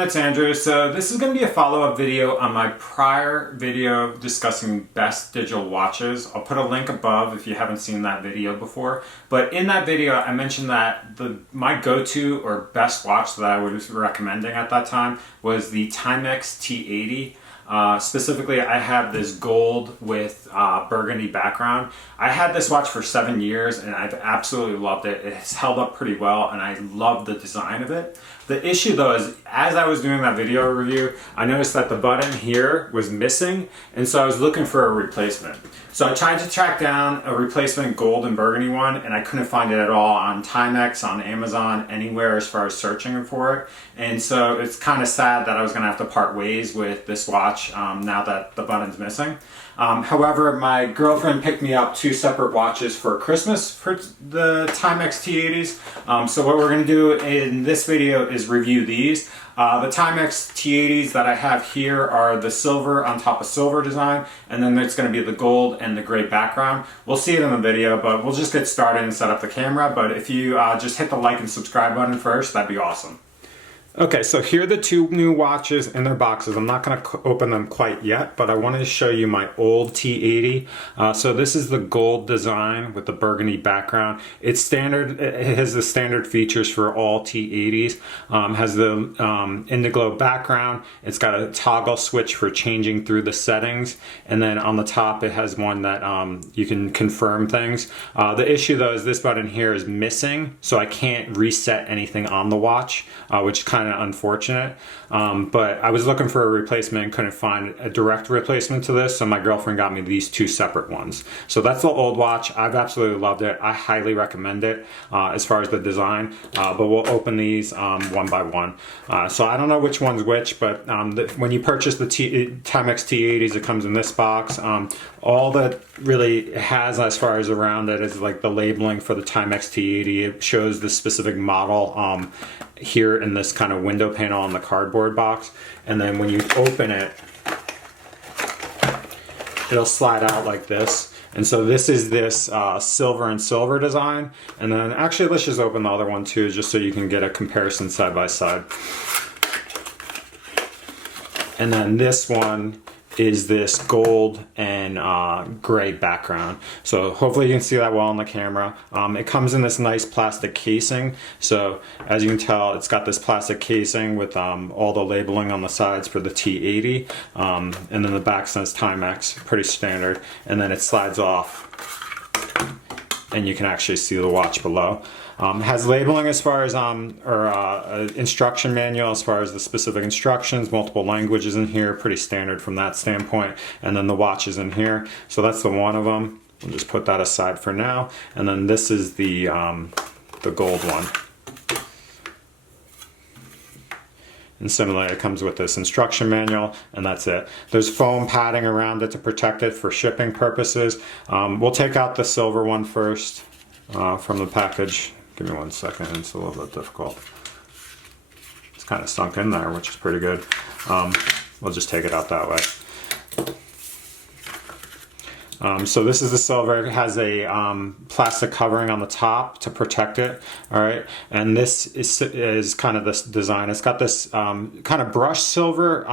everyone, it's Andrew. So this is going to be a follow-up video on my prior video discussing best digital watches. I'll put a link above if you haven't seen that video before. But in that video I mentioned that my go-to or best watch that I was recommending at that time was the Timex T80. Specifically, I have this gold with burgundy background. I had this watch for 7 years and I've absolutely loved it. It has held up pretty well and I love the design of it. The issue though is, as I was doing that video review, I noticed that the button here was missing, and so I was looking for a replacement. So I tried to track down a replacement gold and burgundy one, and I couldn't find it at all on Timex, on Amazon, anywhere as far as searching for it. And so it's kind of sad that I was going to have to part ways with this watch now that the button's missing. However, my girlfriend picked me up 2 separate watches for Christmas for the Timex T80s. So what we're going to do in this video is review these. The Timex T80s that I have here are the silver on top of silver design, and then there's going to be the gold and the gray background. We'll see it in the video, but we'll just get started and set up the camera. But if you just hit the like and subscribe button first, that'd be awesome. Okay, so here are the 2 new watches in their boxes. I'm not going to open them quite yet, but I wanted to show you my old T80. So this is the gold design with the burgundy background. It's standard. It has the standard features for all T80s. Has the indigo background. It's got a toggle switch for changing through the settings, and then on the top it has one that you can confirm things. The issue though is this button here is missing, so I can't reset anything on the watch, which is kind of unfortunate, but I was looking for a replacement and couldn't find a direct replacement to this, so my girlfriend got me these 2 separate ones. So that's the old watch. I've absolutely loved it. I highly recommend it as far as the design, but we'll open these one by one. So I don't know which one's which, but when you purchase the Timex T80s, it comes in this box. All that really has as far as around it is like the labeling for the Timex T80. It shows the specific model here in this kind of window panel on the cardboard box, and then when you open it, it'll slide out like this. And so this is this silver and silver design, and then actually let's just open the other one too, just so you can get a comparison side by side. And then this one is this gold and gray background. So hopefully you can see that well on the camera. It comes in this nice plastic casing. So as you can tell, it's got this plastic casing with all the labeling on the sides for the T80. And then the back says Timex, pretty standard. And then it slides off and you can actually see the watch below. Has labeling as far as, instruction manual as far as the specific instructions, multiple languages in here, pretty standard from that standpoint. And then the watch is in here. So that's the one of them. We'll just put that aside for now. And then this is the gold one. And similarly, it comes with this instruction manual, and that's it. There's foam padding around it to protect it for shipping purposes. We'll take out the silver one first from the package. Give me 1 second, it's a little bit difficult. It's kind of sunk in there, which is pretty good. We'll just take it out that way. So this is the silver. It has a plastic covering on the top to protect it. All right, and this is kind of this design. It's got this kind of brushed silver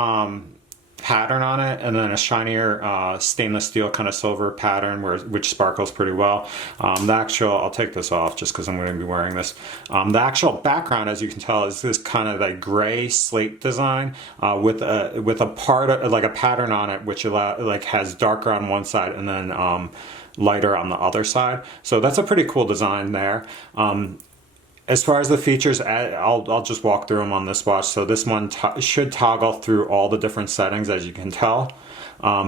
pattern on it, and then a shinier stainless steel kind of silver pattern which sparkles pretty well. I'll take this off just because I'm going to be wearing this. The actual background, as you can tell, is this kind of like gray slate design with a part of, like a pattern on it, which has darker on one side and then lighter on the other side. So that's a pretty cool design there. As far as the features, I'll just walk through them on this watch. So this one should toggle through all the different settings, as you can tell.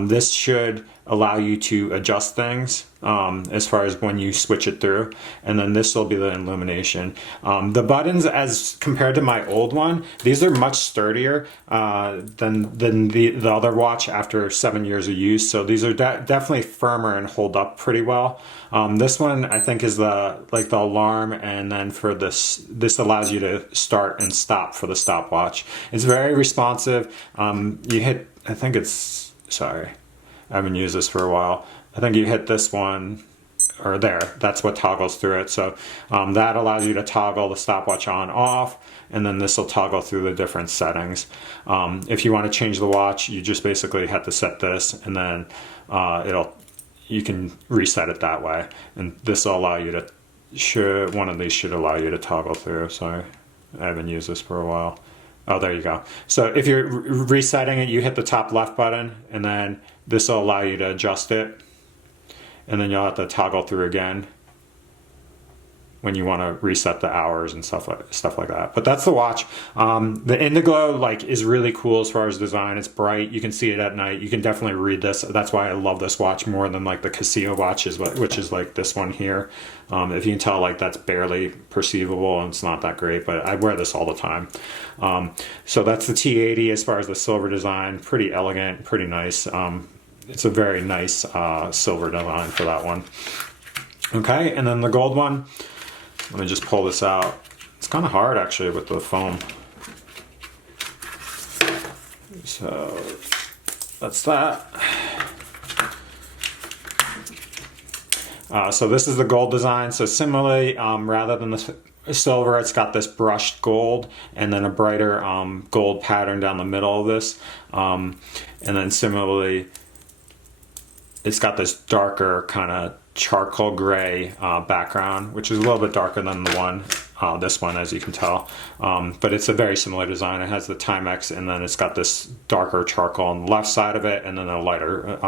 This should allow you to adjust things as far as when you switch it through, and then this will be the illumination. The buttons, as compared to my old one, these are much sturdier than the other watch after 7 years of use. So these are definitely firmer and hold up pretty well. This one I think is the alarm, and then for this allows you to start and stop for the stopwatch. It's very responsive. You hit, I think it's, sorry, I haven't used this for a while. I think you hit this one or there, that's what toggles through it. So that allows you to toggle the stopwatch on off, and then this will toggle through the different settings. If you want to change the watch, you just basically have to set this, and then you can reset it that way. And this will allow you to, one of these should allow you to toggle through. Sorry, I haven't used this for a while. Oh, there you go. So if you're resetting it, you hit the top left button, and then this will allow you to adjust it. And then you'll have to toggle through again when you want to reset the hours and stuff like that. But that's the watch. The Indiglo is really cool as far as design. It's bright. You can see it at night. You can definitely read this. That's why I love this watch more than like the Casio watches, which is like this one here. If you can tell, that's barely perceivable and it's not that great, but I wear this all the time. So that's the T80 as far as the silver design. Pretty elegant, pretty nice. It's a very nice silver design for that one. Okay, and then the gold one. Let me just pull this out. It's kind of hard actually with the foam. So that's that. So this is the gold design. So similarly, rather than the silver, it's got this brushed gold and then a brighter gold pattern down the middle of this. And then similarly, it's got this darker kind of charcoal gray background, which is a little bit darker than the one, this one, as you can tell. But it's a very similar design. It has the Timex, and then it's got this darker charcoal on the left side of it, and then a lighter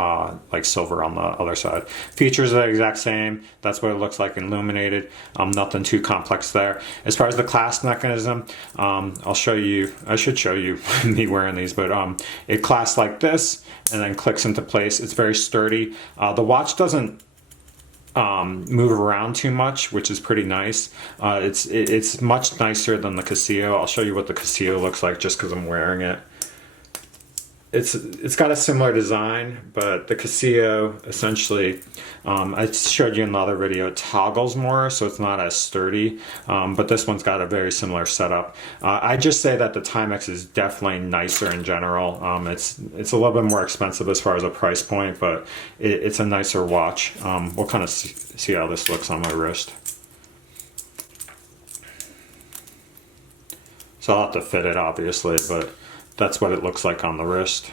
silver on the other side. Features are the exact same. That's what it looks like illuminated. Nothing too complex there. As far as the clasp mechanism, I'll show you. I should show you me wearing these, but it clasps like this and then clicks into place. It's very sturdy. The watch doesn't move around too much, which is pretty nice. It's much nicer than the Casio. I'll show you what the Casio looks like just because I'm wearing it. It's got a similar design, but the Casio essentially, I showed you in the other video, it toggles more, so it's not as sturdy. But this one's got a very similar setup. I just say that the Timex is definitely nicer in general. It's a little bit more expensive as far as a price point, but it's a nicer watch. We'll kind of see how this looks on my wrist. So I'll have to fit it, obviously, but that's what it looks like on the wrist.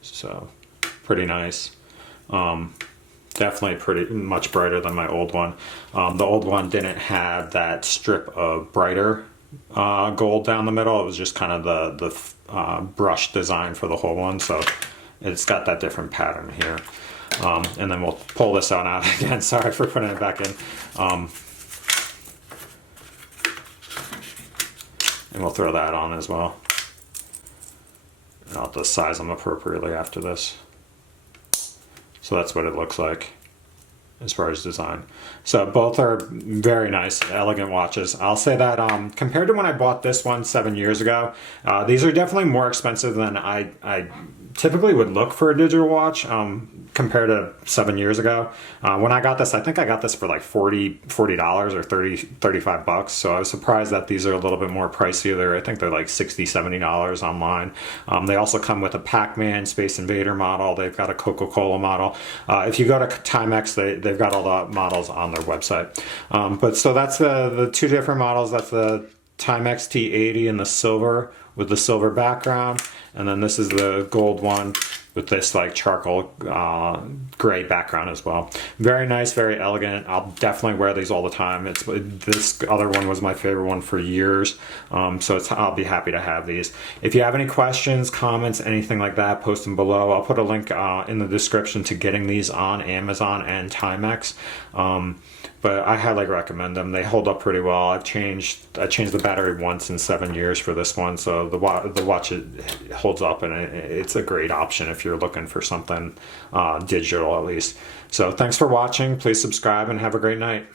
So pretty nice. Definitely pretty much brighter than my old one. The old one didn't have that strip of brighter gold down the middle. It was just kind of the brush design for the whole one. So it's got that different pattern here. And then we'll pull this one out again. Sorry for putting it back in. And we'll throw that on as well. And I'll have to size them appropriately after this. So that's what it looks like as far as design. So both are very nice, elegant watches. I'll say that compared to when I bought this one 7 years ago, these are definitely more expensive than I typically would look for a digital watch compared to 7 years ago. When I got this, I think I got this for like $40 or $35. So I was surprised that these are a little bit more pricier. I think they're like $60, $70 online. They also come with a Pac-Man, Space Invader model. They've got a Coca-Cola model. If you go to Timex, they've got all the models on their website. But so that's the two different models. That's the Timex T80 in the silver with the silver background, and then this is the gold one with this like charcoal gray background as well. Very nice, very elegant. I'll definitely wear these all the time. This other one was my favorite one for years, so I'll be happy to have these. If you have any questions, comments, anything like that, post them below. I'll put a link in the description to getting these on Amazon and Timex. But I highly recommend them. They hold up pretty well. I changed the battery once in 7 years for this one, so the watch it holds up, and it's a great option if you're looking for something digital at least. So thanks for watching. Please subscribe and have a great night.